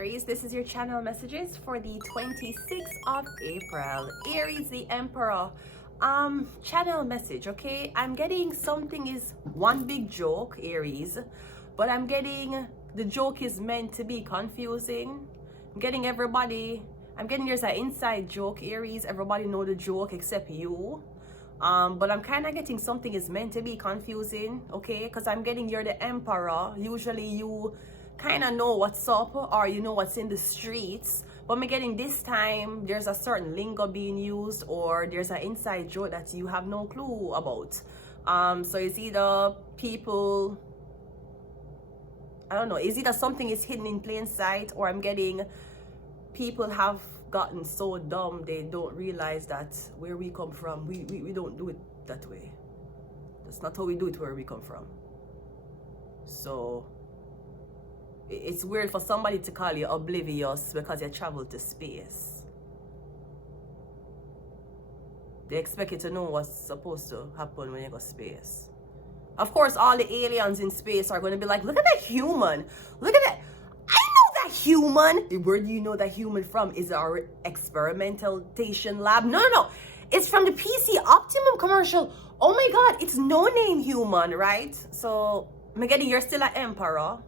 Aries, this is your channel messages for the 26th of April. Aries, the Emperor. Channel message, okay? I'm getting something is one big joke, Aries, but I'm getting the joke is meant to be confusing. I'm getting there's an inside joke, Aries. Everybody know the joke except you. But I'm kind of getting something is meant to be confusing, okay? Because I'm getting you're the Emperor. Usually you kind of know what's up or you know what's in the streets, but I'm getting this time there's a certain lingo being used or there's an inside joke that you have no clue about. So it's either people, I don't know, it's either something is hidden in plain sight, or I'm getting people have gotten so dumb they don't realize that where we come from, we don't do it that way. That's not how we do it where we come from. So it's weird for somebody to call you oblivious because you traveled to space. They expect you to know what's supposed to happen when you go to space. Of course, all the aliens in space are going to be like, look at that human. Look at that. I know that human. Where do you know that human from? Is it our experimentation lab? No. It's from the PC Optimum commercial. Oh my God, it's no name human, right? So, Megadi, you're still an emperor.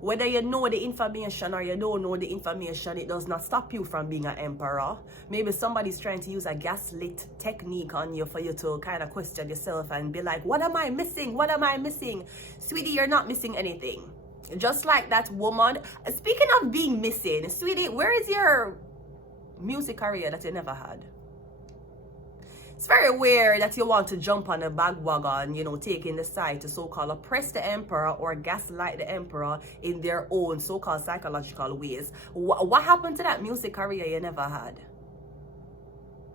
Whether you know the information or you don't know the information, it does not stop you from being an emperor. Maybe somebody's trying to use a gaslit technique on you for you to kind of question yourself and be like, what am I missing? What am I missing? Sweetie, you're not missing anything. Just like that woman. Speaking of being missing, sweetie, where is your music career that you never had? It's very weird that you want to jump on a bandwagon, you know, taking the side to so-called oppress the emperor or gaslight the emperor in their own so-called psychological ways. What happened to that music career you never had?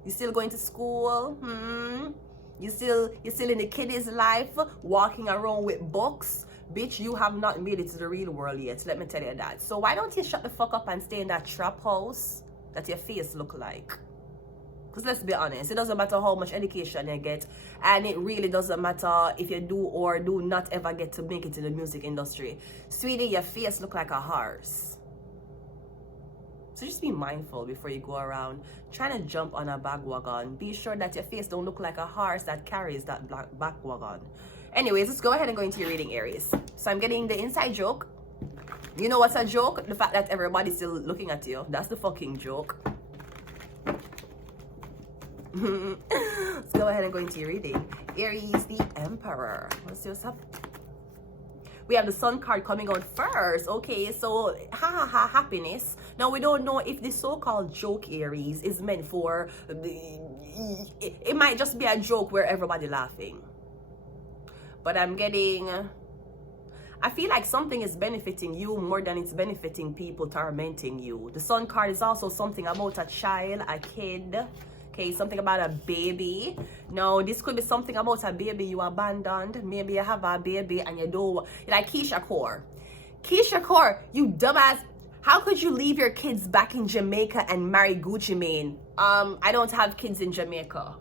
You still going to school? You still in the kiddies' life, walking around with books? Bitch, you have not made it to the real world yet, let me tell you that. So why don't you shut the fuck up and stay in that trap house that your face look like? Because let's be honest, it doesn't matter how much education you get, and it really doesn't matter if you do or do not ever get to make it in the music industry. Sweetie, your face look like a horse. So just be mindful before you go around trying to jump on a bandwagon. Be sure that your face don't look like a horse that carries that bandwagon. Anyways, let's go ahead and go into your reading, Aries. So I'm getting the inside joke. You know what's a joke? The fact that everybody's still looking at you. That's the fucking joke. Let's go ahead and go into your reading. Aries, the Emperor. Let's see what's up. We have the Sun card coming out first. Okay, so happiness. Now we don't know if the so-called joke, Aries, is meant for it might just be a joke where everybody laughing. But I'm getting, I feel like something is benefiting you more than it's benefiting people tormenting you. The Sun card is also something about a child, a kid. Okay, something about a baby. Now, this could be something about a baby you abandoned. Maybe you have a baby and you don't, like Keisha Core. Keisha Core, you dumbass. How could you leave your kids back in Jamaica and marry Gucci Mane? I don't have kids in Jamaica.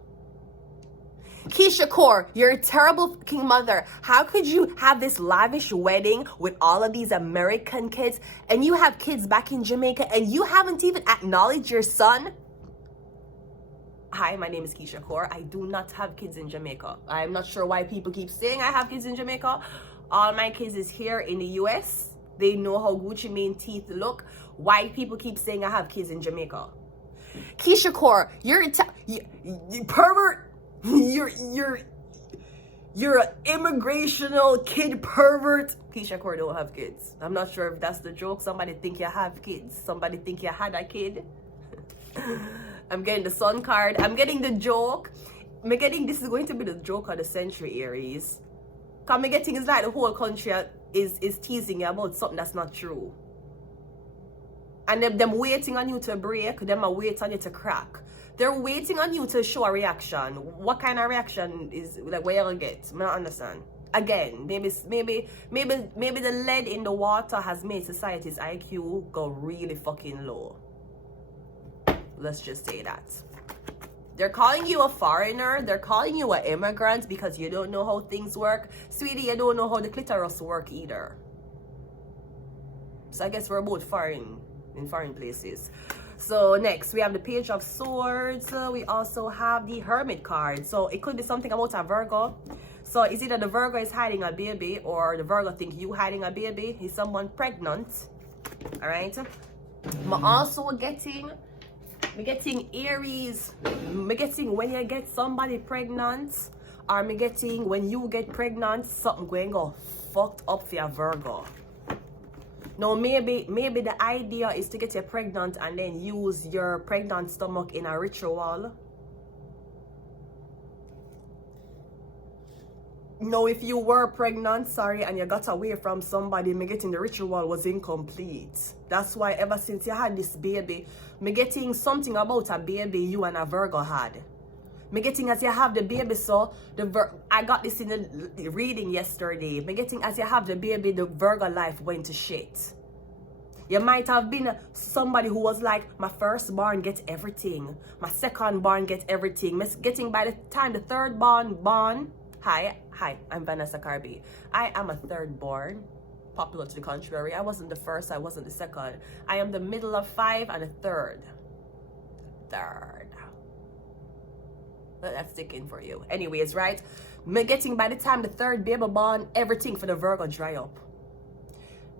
Keisha Core, you're a terrible fucking mother. How could you have this lavish wedding with all of these American kids and you have kids back in Jamaica and you haven't even acknowledged your son? Hi, my name is Keisha Core. I do not have kids in Jamaica. I'm not sure why people keep saying I have kids in Jamaica. All my kids is here in the US. They know how Gucci Mane teeth look. Why people keep saying I have kids in Jamaica? Keisha Core, you're you pervert. You're an immigrational kid pervert. Keisha Core don't have kids. I'm not sure if that's the joke. Somebody think you have kids. Somebody think you had a kid. I'm getting the Sun card. I'm getting the joke. I'm getting this is going to be the joke of the century, Aries. Because I'm getting it's like the whole country is teasing you about something that's not true. And them waiting on you to break, them are waiting on you to crack. They're waiting on you to show a reaction. What kind of reaction is like where you'll get? I don't understand. Again, maybe the lead in the water has made society's IQ go really fucking low. Let's just say that. They're calling you a foreigner. They're calling you an immigrant because you don't know how things work. Sweetie, you don't know how the clitoris work either. So I guess we're both foreign in foreign places. So next, we have the Page of Swords. We also have the Hermit card. So it could be something about a Virgo. So it's either the Virgo is hiding a baby or the Virgo think you hiding a baby. Is someone pregnant? All right. I'm also getting Aries. I'm getting when you get somebody pregnant, or I'm getting when you get pregnant, something going go fucked up for your Virgo. Now maybe the idea is to get you pregnant and then use your pregnant stomach in a ritual. Now if you were pregnant, sorry, and you got away from somebody, me getting the ritual was incomplete. That's why ever since you had this baby, me getting something about a baby you and a Virgo had. Me getting as you have the baby, so I got this in the reading yesterday. Me getting as you have the baby, the Virgo life went to shit. You might have been somebody who was like, my firstborn gets everything, my secondborn gets everything. Me getting by the time the thirdborn. Hi, I'm Vanessa Carby. I am a thirdborn. Popular to the contrary. I wasn't the first, I wasn't the second. I am the middle of 5 and a third. But that's sticking for you. Anyways, right? Me getting by the time the third baby born, everything for the Virgo dry up.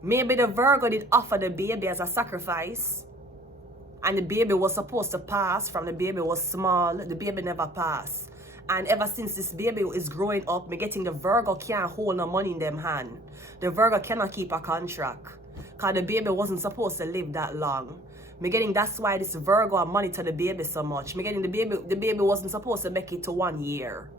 Maybe the Virgo did offer the baby as a sacrifice. And the baby was supposed to pass from the baby was small. The baby never passed. And ever since this baby is growing up, me getting the Virgo can't hold no money in them hand. The Virgo cannot keep a contract. Because the baby wasn't supposed to live that long. Me getting that's why this Virgo monitor the baby so much. Me getting the baby wasn't supposed to make it to 1 year.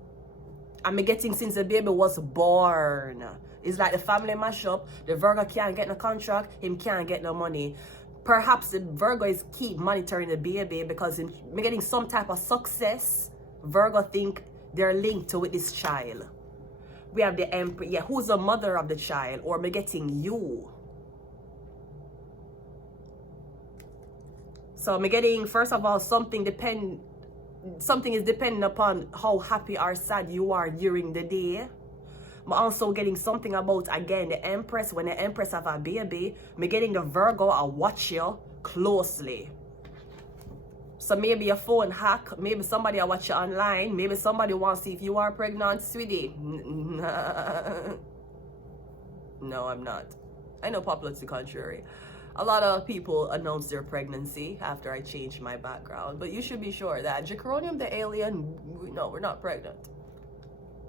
And me getting since the baby was born. It's like the family mashup. The Virgo can't get no contract, him can't get no money. Perhaps the Virgo is keep monitoring the baby because me getting some type of success. Virgo think they're linked to with this child. We have the Emperor. Yeah, who's the mother of the child? Or me getting you. So I'm getting, first of all, something is dependent upon how happy or sad you are during the day. I'm also getting something about, again, the Empress. When the Empress have a baby, I'm getting the Virgo, I watch you closely. So maybe your phone hack, maybe somebody will watch you online, maybe somebody wants to see if you are pregnant, sweetie. No, I'm not. I know popular to the contrary. A lot of people announce their pregnancy after I changed my background, but you should be sure that Jacaronium the alien, no, we're not pregnant.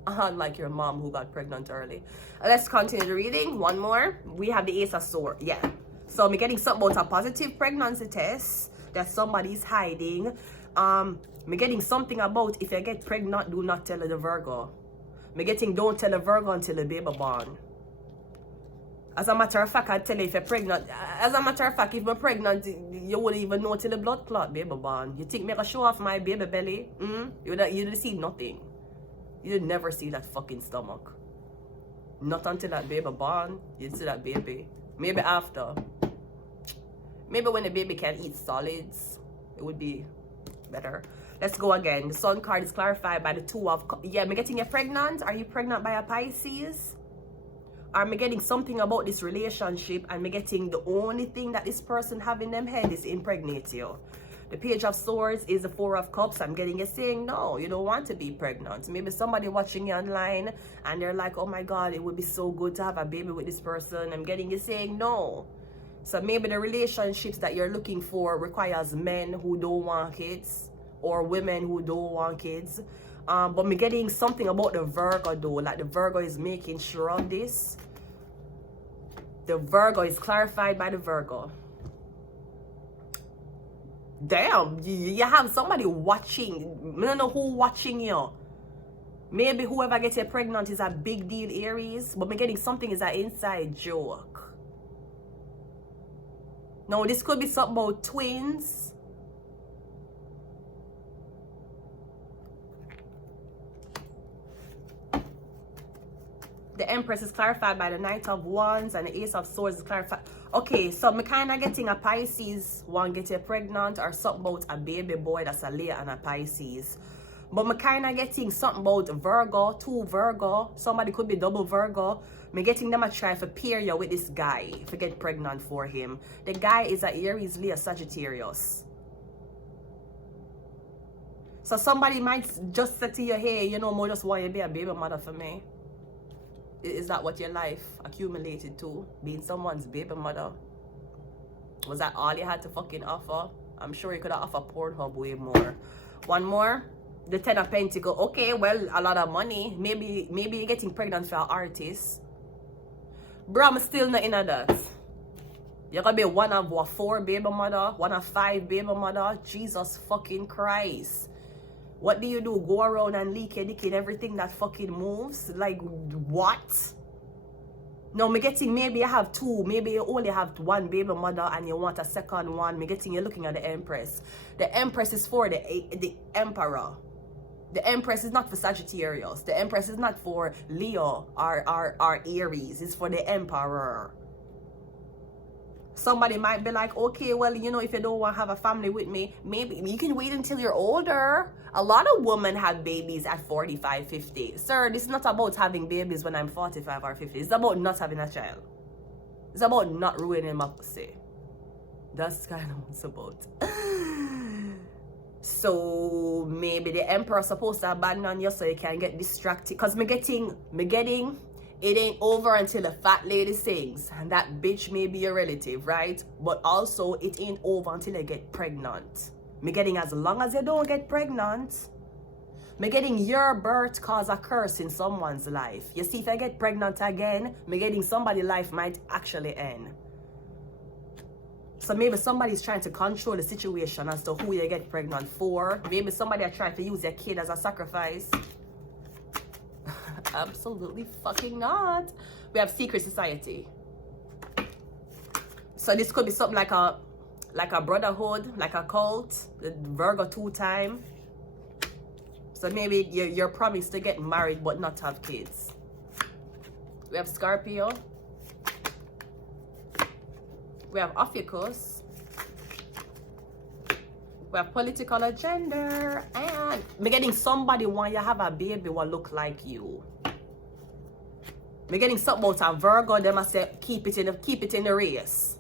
Unlike your mom who got pregnant early. Let's continue the reading. One more. We have the Ace of Swords. Yeah. So I'm getting something about a positive pregnancy test that somebody's hiding. I'm getting something about if you get pregnant, do not tell the Virgo. I'm getting don't tell the Virgo until the baby born. As a matter of fact, I tell you if you're pregnant. As a matter of fact, if you're pregnant, you wouldn't even know till the blood clot baby born. You think me gonna show off my baby belly? You'd see nothing. You'd never see that fucking stomach. Not until that baby born, you'd see that baby. Maybe after. Maybe when the baby can eat solids, it would be better. Let's go again. The Sun card is clarified by the Two of Cups. Yeah, I'm getting you pregnant. Are you pregnant by a Pisces? Are me getting something about this relationship and me getting the only thing that this person have in them head is impregnate you? The Page of Swords is the Four of Cups. I'm getting you saying no, you don't want to be pregnant. Maybe somebody watching you online and they're like, oh my God, it would be so good to have a baby with this person. I'm getting you saying no. So maybe the relationships that you're looking for requires men who don't want kids or women who don't want kids. But me getting something about the Virgo though, like the Virgo is making sure of this. The Virgo is clarified by the Virgo. Damn, you have somebody watching. I don't know who watching you. Maybe whoever gets you pregnant is a big deal, Aries. But me getting something is an inside joke. No, this could be something about twins. The Empress is clarified by the Knight of Wands and the Ace of Swords is clarified. Okay, so me kind of getting a Pisces one get you pregnant or something about a baby boy that's a Leo and a Pisces. But me kind of getting something about Virgo, two Virgo. Somebody could be double Virgo. Me getting them a try for pair you with this guy if you get pregnant for him. The guy is a Aries, Leo, Sagittarius. So somebody might just say to you, hey, you know, I just want you to be a baby mother for me. Is that what your life accumulated to? Being someone's baby mother? Was that all you had to fucking offer? I'm sure you could have offered Pornhub way more. One more. The 10 of Pentacles. Okay, well, a lot of money. Maybe you're getting pregnant for an artist. Bro, I'm still not in that. You're gonna be one of what, 4 baby mother, one of 5 baby mother. Jesus fucking Christ. What do you do? Go around and leak everything that fucking moves? Like, what? No, me getting, maybe I have 2, maybe you only have 1 baby mother and you want a second one. Me getting, you're looking at the Empress. The Empress is for the Emperor. The Empress is not for Sagittarius. The Empress is not for Leo or Aries. It's for the Emperor. Somebody might be like, okay, well, you know, if you don't want to have a family with me, maybe you can wait until you're older. A lot of women have babies at 45, 50. Sir, this is not about having babies when I'm 45 or 50. It's about not having a child. It's about not ruining my pussy. That's kind of what it's about. So maybe the Emperor supposed to abandon you so you can get distracted. Because me getting, it ain't over until the fat lady sings. And that bitch may be a relative, right? But also, it ain't over until you get pregnant. Me getting, as long as you don't get pregnant, me getting your birth cause a curse in someone's life. You see, if I get pregnant again, me getting somebody's life might actually end. So maybe somebody's trying to control the situation as to who you get pregnant for. Maybe somebody are trying to use their kid as a sacrifice. Absolutely fucking not. We have secret society. So this could be something like a brotherhood, like a cult, the Virgo 2 time. So maybe you're promised to get married but not have kids. We have Scorpio. We have Ophiuchus. We have political agenda. And we're getting somebody want you have a baby will look like you. We're getting something about a Virgo. They must say keep it in the race.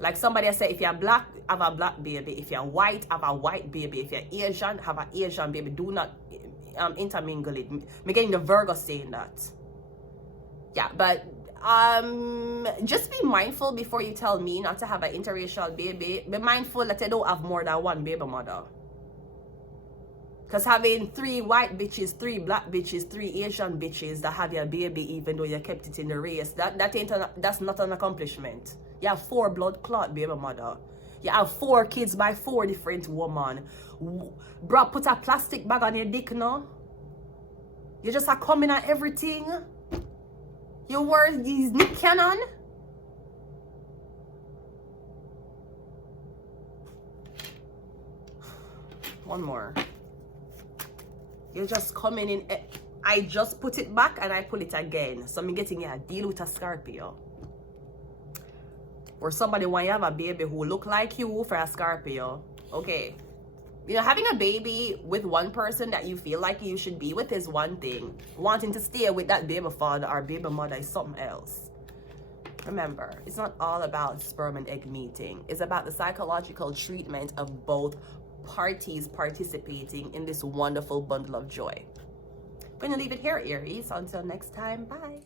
Like somebody say, if you're black, have a black baby. If you're white, have a white baby. If you're Asian, have an Asian baby. Do not intermingle it. We're getting the Virgo saying that. Yeah, but just be mindful before you tell me not to have an interracial baby. Be mindful that you don't have more than 1 baby mother. Because having 3 white bitches, 3 black bitches, 3 Asian bitches that have your baby even though you kept it in the race, that's not an accomplishment. You have 4 blood clot baby mother. You have 4 kids by 4 different women. Bro, put a plastic bag on your dick now. You just are coming at everything. You wear these Nick Cannon. One more. You're just coming in. I just put it back and I pull it again. So I'm getting a deal with a Scorpio. Or somebody want you have a baby who look like you for a Scorpio. Okay. You know, having a baby with one person that you feel like you should be with is one thing. Wanting to stay with that baby father or baby mother is something else. Remember, it's not all about sperm and egg meeting. It's about the psychological treatment of both parties participating in this wonderful bundle of joy. I'm going to leave it here, Aries. Until next time, bye.